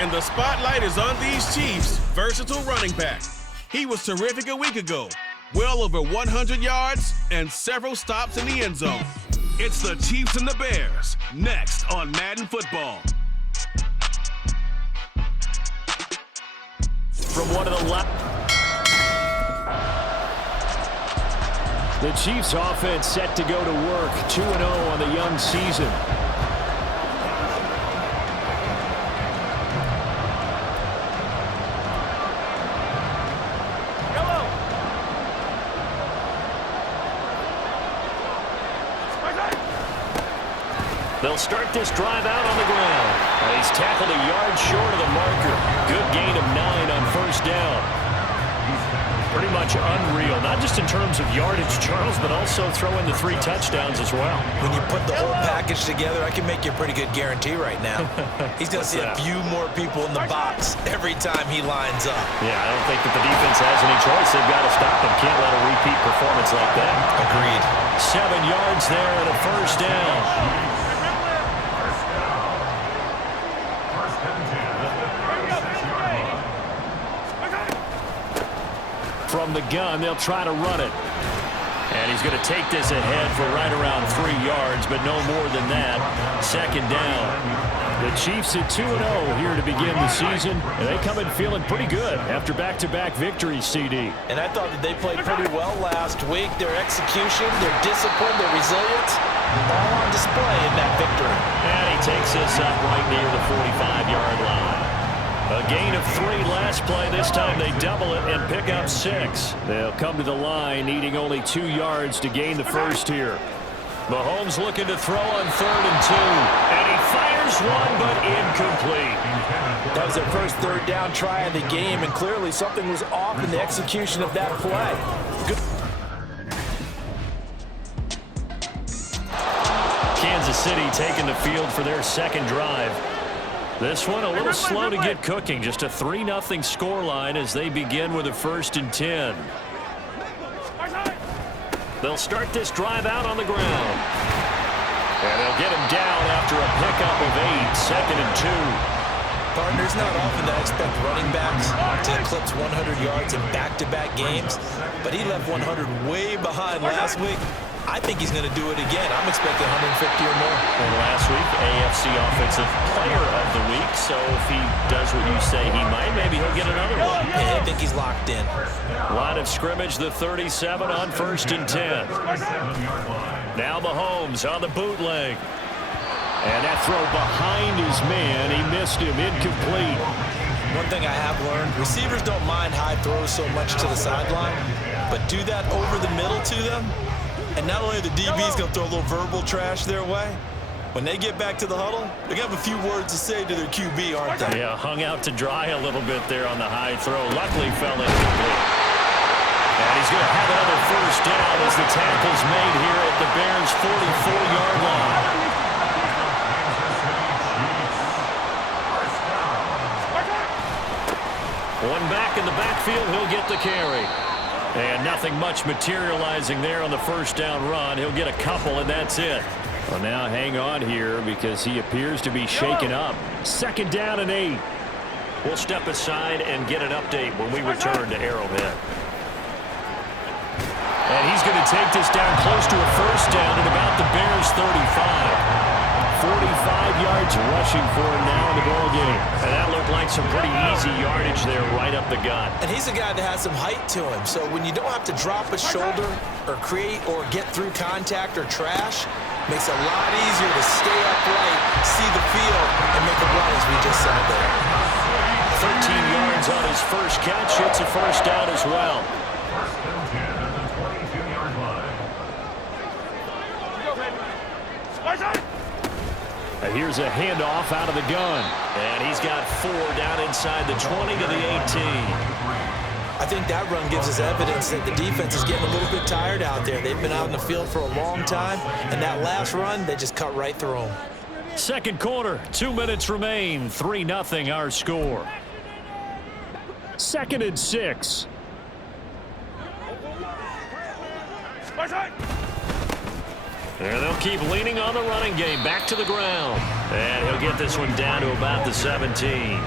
And the spotlight is on these Chiefs' versatile running back. He was terrific a week ago. Well over 100 yards and several stops in the end zone. It's the Chiefs and the Bears, next on Madden Football. From one of the left. The Chiefs offense set to go to work, 2-0 on the young season. They'll start this drive out on the ground. He's tackled a yard short of the marker. Good gain of 9 on first down. Pretty much unreal, not just in terms of yardage, Charles, but also throw in the 3 touchdowns as well. When you put the whole package together, I can make you a pretty good guarantee right now. He's going to see a few more people in the box every time he lines up. Yeah, I don't think that the defense has any choice. They've got to stop him. Can't let a repeat performance like that. Agreed. 7 yards there and a first down. From the gun, they'll try to run it. And he's going to take this ahead for right around 3 yards, but no more than that. Second down. The Chiefs at 2-0 here to begin the season. And they come in feeling pretty good after back-to-back victories, CD. And I thought that they played pretty well last week. Their execution, their discipline, their resilience, all on display in that victory. And he takes this up right near the 45-yard line. A gain of 3 last play. This time they double it and pick up 6. They'll come to the line needing only 2 yards to gain the first here. Mahomes looking to throw on 3rd and 2. And he fires one, but incomplete. That was their first 3rd down try of the game, and clearly something was off in the execution of that play. Good. Kansas City taking the field for their second drive. This one a little slow to get cooking. Just a 3-0 scoreline as they begin with a 1st and 10. They'll start this drive out on the ground. And they'll get him down after a pickup of 8. 2nd and 2. Partner, it's not often that I expect running backs to eclipse 100 yards in back-to-back games, but he left 100 way behind last week. I think he's going to do it again. I'm expecting 150 or more. And last week, AFC Offensive Player of the Week. So if he does what you say he might, maybe he'll get another one. Yeah, I think he's locked in. Line of scrimmage, the 37 on 1st and 10. Now Mahomes on the bootleg. And that throw behind his man. He missed him, incomplete. One thing I have learned, receivers don't mind high throws so much to the sideline, but do that over the middle to them. And not only are the DBs going to throw a little verbal trash their way, when they get back to the huddle, they're going to have a few words to say to their QB, aren't they? Yeah, hung out to dry a little bit there on the high throw. Luckily fell incomplete. And he's going to have another first down as the tackle's made here at the Bears' 44-yard line. One back in the backfield, he'll get the carry. And nothing much materializing there on the first down run. He'll get a couple, and that's it. Well, now hang on here because he appears to be shaken up. 2nd down and 8. We'll step aside and get an update when we return to Arrowhead. And he's going to take this down close to a first down at about the Bears' 35. 45 yards rushing for him now in the ball game. And that looked like some pretty easy yardage there right up the gut. And he's a guy that has some height to him. So when you don't have to drop a shoulder or create or get through contact or trash, makes it a lot easier to stay upright, see the field, and make a run as we just saw there. 13 yards on his first catch. It's a first down as well. Here's a handoff out of the gun. And he's got 4 down inside the 20 to the 18. I think that run gives us evidence that the defense is getting a little bit tired out there. They've been out in the field for a long time, and that last run, they just cut right through them. Second quarter, 2 minutes remain. 3-0 our score. 2nd and 6. And they'll keep leaning on the running game. Back to the ground. And he'll get this one down to about the 17.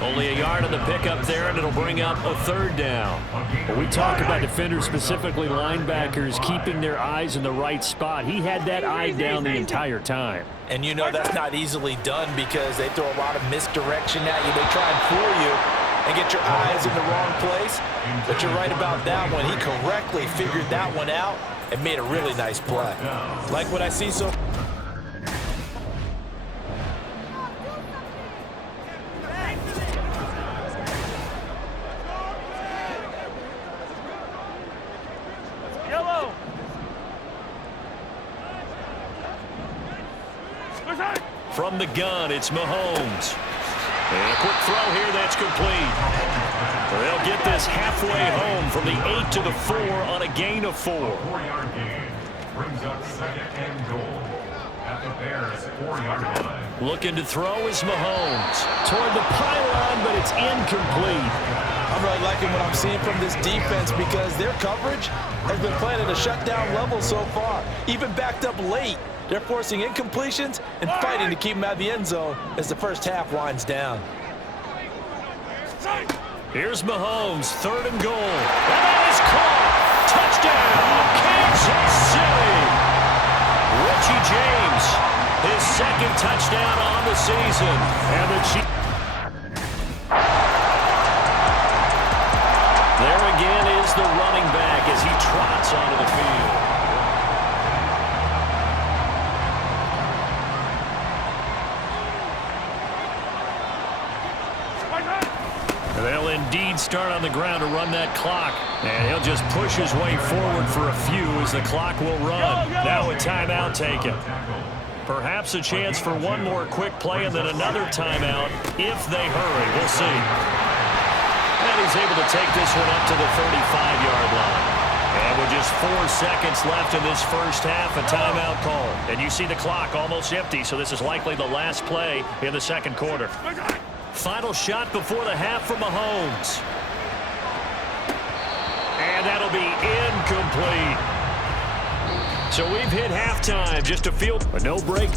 Only a yard on the pickup there, and it'll bring up a third down. When we talk about defenders, specifically linebackers, keeping their eyes in the right spot, he had that eye down the entire time. And you know that's not easily done because they throw a lot of misdirection at you. They try and fool you and get your eyes in the wrong place. But you're right about that one. He correctly figured that one out and made a really nice play. Like what I see so. From the gun, it's Mahomes. And a quick throw here that's complete. They'll get this halfway home from the 8 to the 4 on a gain of 4. Four-yard gain brings up second and goal at the Bears' 4-yard line. Looking to throw is Mahomes. Toward the pylon, but it's incomplete. I'm really liking what I'm seeing from this defense because their coverage has been playing at a shutdown level so far. Even backed up late, they're forcing incompletions and fighting to keep them out of the end zone as the first half winds down. Here's Mahomes, 3rd and goal. And that is caught. Touchdown, Kansas City. Richie James, his 2nd touchdown on the season. And the Chiefs. There again is the running back as he trots onto the field. And they'll indeed start on the ground to run that clock. And he'll just push his way forward for a few as the clock will run. Now a timeout taken. Perhaps a chance for one more quick play and then another timeout if they hurry. We'll see. And he's able to take this one up to the 35-yard line. And with just 4 seconds left in this first half, a timeout call. And you see the clock almost empty, so this is likely the last play in the second quarter. Final shot before the half from Mahomes. And that'll be incomplete. So we've hit halftime. Just a field. A no break.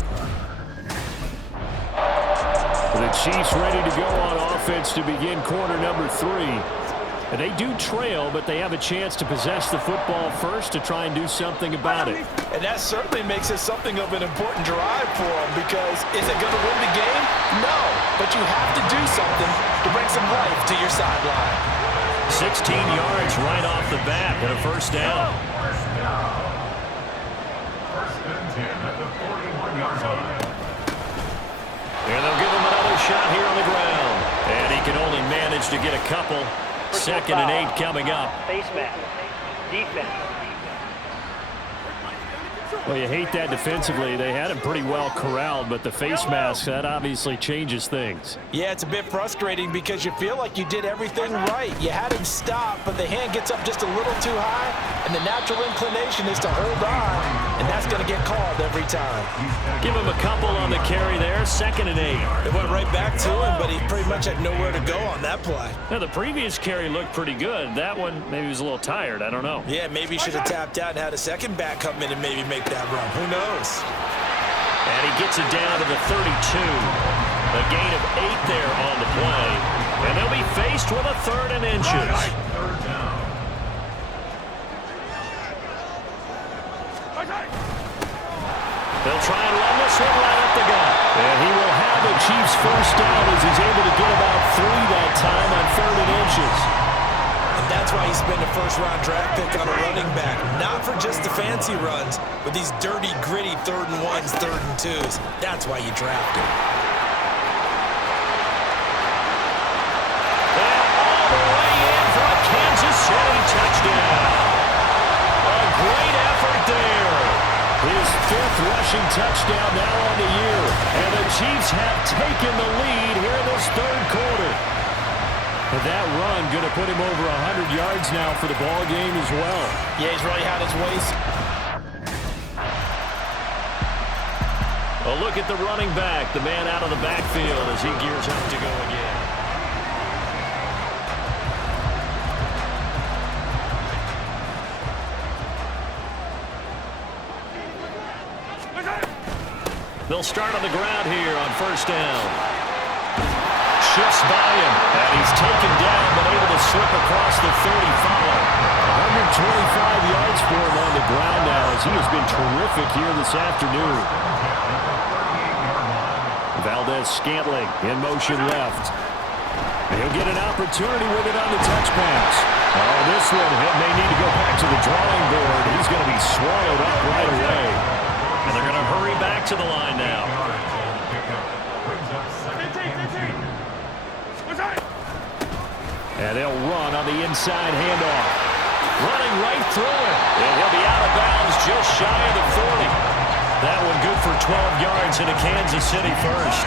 The Chiefs ready to go on offense to begin quarter number 3. And they do trail, but they have a chance to possess the football first to try and do something about it. And that certainly makes it something of an important drive for them because is it going to win the game? No, but you have to do something to bring some life to your sideline. 16 yards right off the bat and a first down. First and 10 at the 41-yard line. And they'll give him another shot here on the ground. And he can only manage to get a couple. 2nd and 8 coming up. Face mask. Defense. Well, you hate that defensively. They had him pretty well corralled, but the face mask, that obviously changes things. Yeah, it's a bit frustrating because you feel like you did everything right. You had him stop, but the hand gets up just a little too high, and the natural inclination is to hold on, and that's going to get called every time. Give him a couple on the carry there, 2nd and 8. It went right back to him, but he pretty much had nowhere to go on that play. Now, the previous carry looked pretty good. That one, maybe he was a little tired. I don't know. Yeah, maybe he should have tapped out and had a second back come in and maybe make that run. Who knows? And he gets it down to the 32. A gain of 8 there on the play. And they'll be faced with a 3rd and inches. Third down. They'll try and run this one right up the gut. And he will have the Chiefs first down as he's able to get about 3 that time on 3rd and inches. And that's why he spent a first-round draft pick on a running back. Not for just the fancy runs, but these dirty, gritty 3rd and 1s, 3rd and 2s. That's why you draft him. And all the way in for a Kansas City touchdown. A great effort there. His 5th rushing touchdown now on the year. And the Chiefs have taken the lead here in this 3rd quarter. And that run going to put him over 100 yards now for the ball game as well. Yeah, he's really had his ways. A look at the running back, the man out of the backfield as he gears up to go again. They'll start on the ground here on first down. shifts by him, and he's taken down but able to slip across the 35. 125 yards for him on the ground now as he has been terrific here this afternoon. Valdez-Scantling in motion left. He'll get an opportunity with it on the touch pass. Oh, this one may need to go back to the drawing board. He's going to be swallowed up right away. And they're going to hurry back to the line now. And they'll run on the inside handoff. Running right through it. And he'll be out of bounds just shy of the 40. That one good for 12 yards into Kansas City first.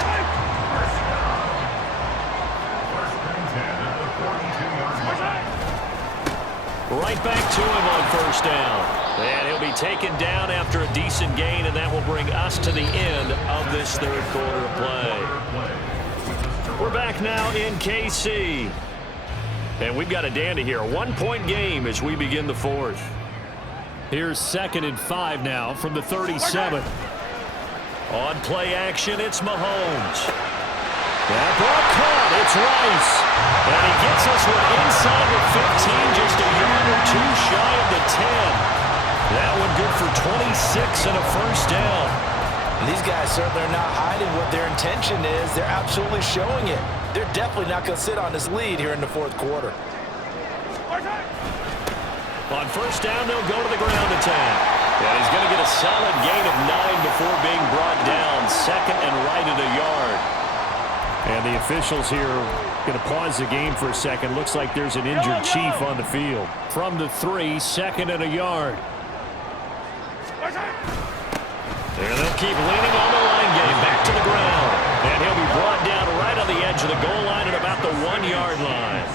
Right back to him on first down. And he'll be taken down after a decent gain, and that will bring us to the end of this third quarter of play. We're back now in KC. And we've got a dandy here. A one-point game as we begin the fourth. Here's 2nd and 5 now from the 37. On play action, it's Mahomes. That ball caught. It's Rice. And he gets us one inside the 15, just a yard or two shy of the 10. That one good for 26 and a first down. These guys certainly are not hiding what their intention is. They're absolutely showing it. They're definitely not going to sit on this lead here in the fourth quarter. On first down, they'll go to the ground attack. And he's going to get a solid gain of 9 before being brought down. 2nd and right at a yard. And the officials here going to pause the game for a second. Looks like there's an injured Chief on the field. From the 3, 2nd and a yard. And they'll keep leaning on the line game back to the ground. And he'll be brought down right on the edge of the goal line at about the 1-yard line.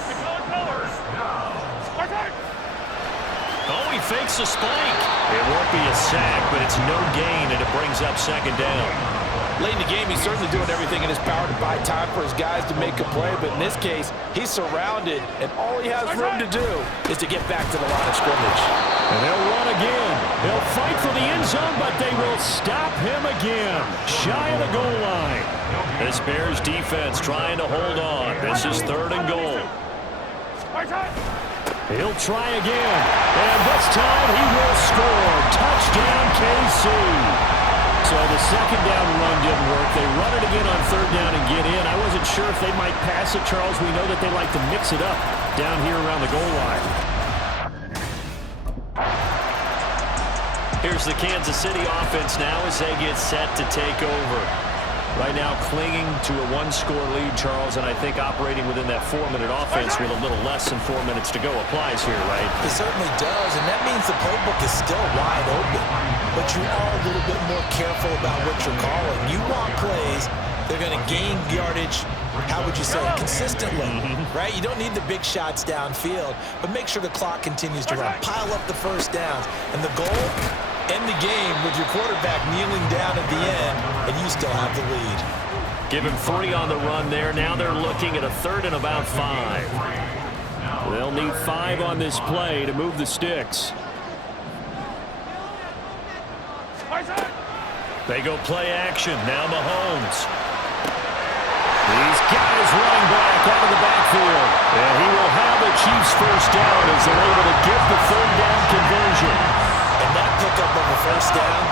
Oh, he fakes a spike. It won't be a sack, but it's no gain, and it brings up 2nd down. Late in the game, he's certainly doing everything in his power to buy time for his guys to make a play, but in this case, he's surrounded, and all he has room to do is to get back to the line of scrimmage. And they'll run again. They'll fight for the end zone, but they will stop him again. Shy of the goal line. This Bears defense trying to hold on. This is 3rd and goal. He'll try again. And this time he will score. Touchdown, KC. So the 2nd down run didn't work. They run it again on 3rd down and get in. I wasn't sure if they might pass it, Charles. We know that they like to mix it up down here around the goal line. Here's the Kansas City offense now as they get set to take over. Right now clinging to a 1-score lead, Charles, and I think operating within that 4-minute offense with a little less than 4 minutes to go applies here, right? It certainly does, and that means the playbook is still wide open. But you are a little bit more careful about what you're calling. You want plays, they're going to gain yardage, how would you say, consistently, right? You don't need the big shots downfield, but make sure the clock continues to run. Pile up the first downs. And the goal, end the game with your quarterback kneeling down at the end, and you still have the lead. Give him 3 on the run there. Now they're looking at a 3rd and about 5. They'll need 5 on this play to move the sticks. They go play action. Now Mahomes. He's got his running back out of the backfield. And he will have the Chiefs first down as they're able to get the 3rd down conversion. And that pickup of a first down,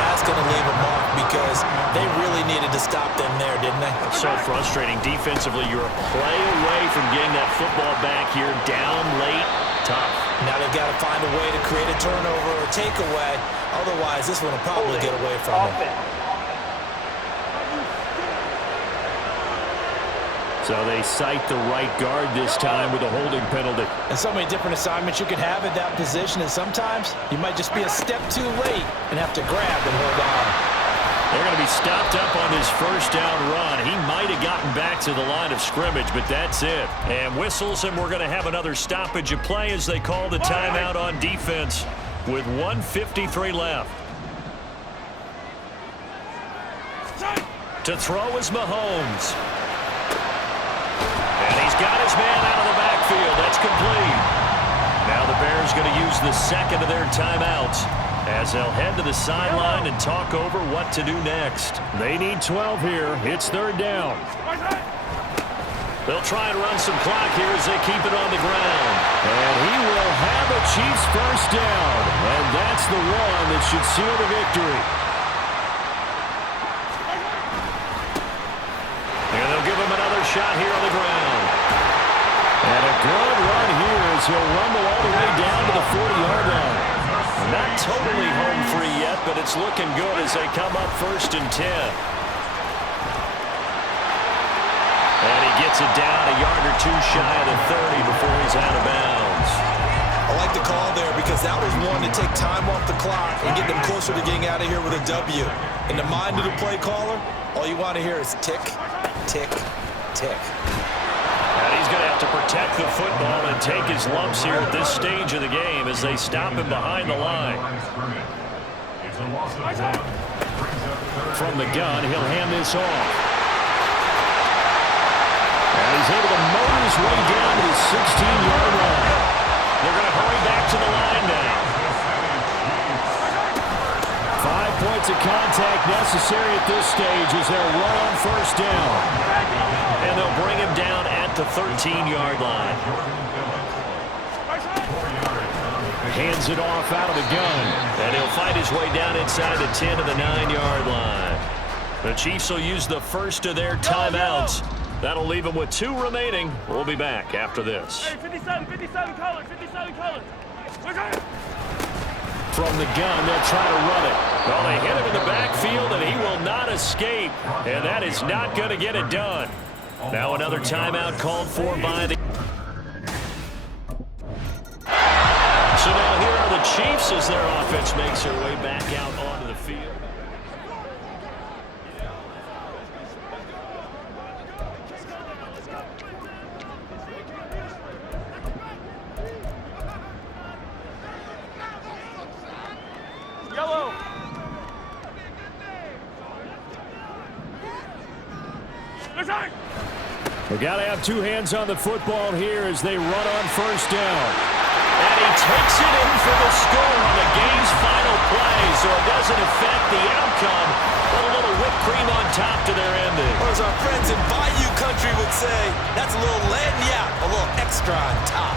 that's going to leave a mark because they really needed to stop them there, didn't they? So frustrating. Defensively, you're a play away from getting that football back here down late. Tough. Now they've got to find a way to create a turnover or takeaway. Otherwise, this one will probably get away from them. So they cite the right guard this time with a holding penalty. And so many different assignments you can have at that position, and sometimes you might just be a step too late and have to grab and hold on. They're going to be stopped up on his first down run. He might have gotten back to the line of scrimmage, but that's it. And whistles, and we're going to have another stoppage of play as they call the timeout on defense with 1:53 left. To throw is Mahomes. And he's got his man out of the backfield. That's complete. Now the Bears going to use the 2nd of their timeouts as they'll head to the sideline and talk over what to do next. They need 12 here. It's 3rd down. They'll try and run some clock here as they keep it on the ground. And he will have a Chiefs first down. And that's the one that should seal the victory. And they'll give him another shot here on the ground. And a good run here as he'll rumble all the way down to the 40-yard line. Not totally home free yet, but it's looking good as they come up 1st and 10. And he gets it down a yard or two shy of the 30 before he's out of bounds. I like the call there because that was one to take time off the clock and get them closer to getting out of here with a W. In the mind of the play caller, all you want to hear is tick, tick, tick. And he's going to have to protect the football and take his lumps here at this stage of the game as they stop him behind the line. From the gun, he'll hand this off. And he's able to motor his way down to the 16-yard line. They're going to hurry back to the line now. 5 points of contact necessary at this stage as they'll run on first down. And they'll bring him down at the 13-yard line. Hands it off out of the gun. And he'll find his way down inside the 10 to the 9-yard line. The Chiefs will use the first of their timeouts. That'll leave them with 2 remaining. We'll be back after this. Hey, 57 colors, 57 colors. From the gun, they'll try to run it. Well, they hit him in the backfield, and he will not escape. And that is not going to get it done. Now another timeout called for by the... So now here are the Chiefs as their offense makes their way back out onto the field. Yellow. They got to have 2 hands on the football here as they run on first down. And he takes it in for the score on the game's final play, so it doesn't affect the outcome, but a little whipped cream on top to their ending. Or as our friends in Bayou Country would say, that's a little lagniappe, a little extra on top.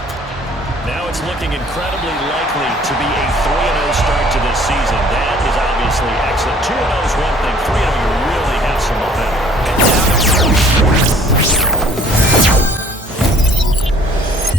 Now it's looking incredibly likely to be a 3-0 start to this season. That is obviously excellent. 2-0 is one thing. 3-0, you really have some momentum. And now